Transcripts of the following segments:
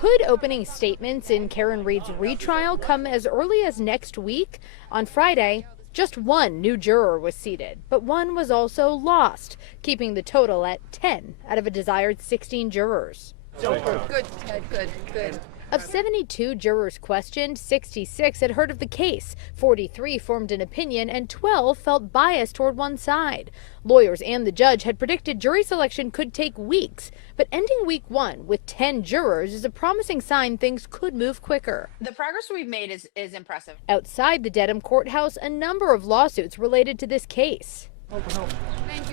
Could opening statements in Karen Reed's retrial come as early as next week? On Friday, just one new juror was seated, but one was also lost, keeping the total at 10 out of a desired 16 jurors. Good, Ted, good. Of 72 jurors questioned, 66 had heard of the case, 43 formed an opinion, and 12 felt biased toward one side. Lawyers and the judge had predicted jury selection could take weeks, but ending week one with 10 jurors is a promising sign things could move quicker. The progress we've made is impressive. Outside the Dedham courthouse, a number of lawsuits related to this case. Thank you,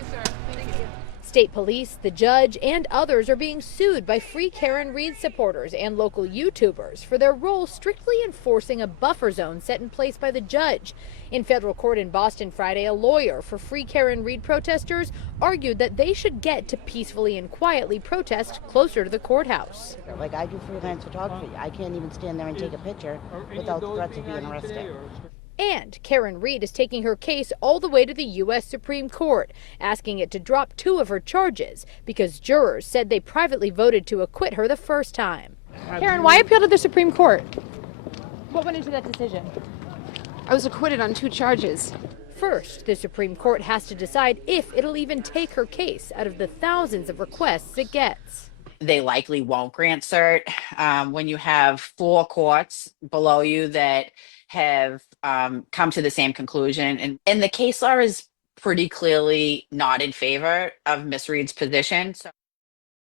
sir. Thank you. State police, the judge, and others are being sued by Free Karen Reed supporters and local YouTubers for their role strictly enforcing a buffer zone set in place by the judge. In federal court in Boston Friday, a lawyer for Free Karen Reed protesters argued that they should get to peacefully and quietly protest closer to the courthouse. Like, I do freelance photography. I can't even stand there and take a picture without the threats of being arrested. And Karen Reed is taking her case all the way to the U.S. Supreme Court, asking it to drop two of her charges because jurors said they privately voted to acquit her the first time. Karen, why appeal to the Supreme Court? What went into that decision? I was acquitted on 2 charges. First, the Supreme Court has to decide if it'll even take her case out of the thousands of requests it gets. They likely won't grant cert when you have 4 courts below you that have come to the same conclusion. And the case law is pretty clearly not in favor of Miss Reed's position. So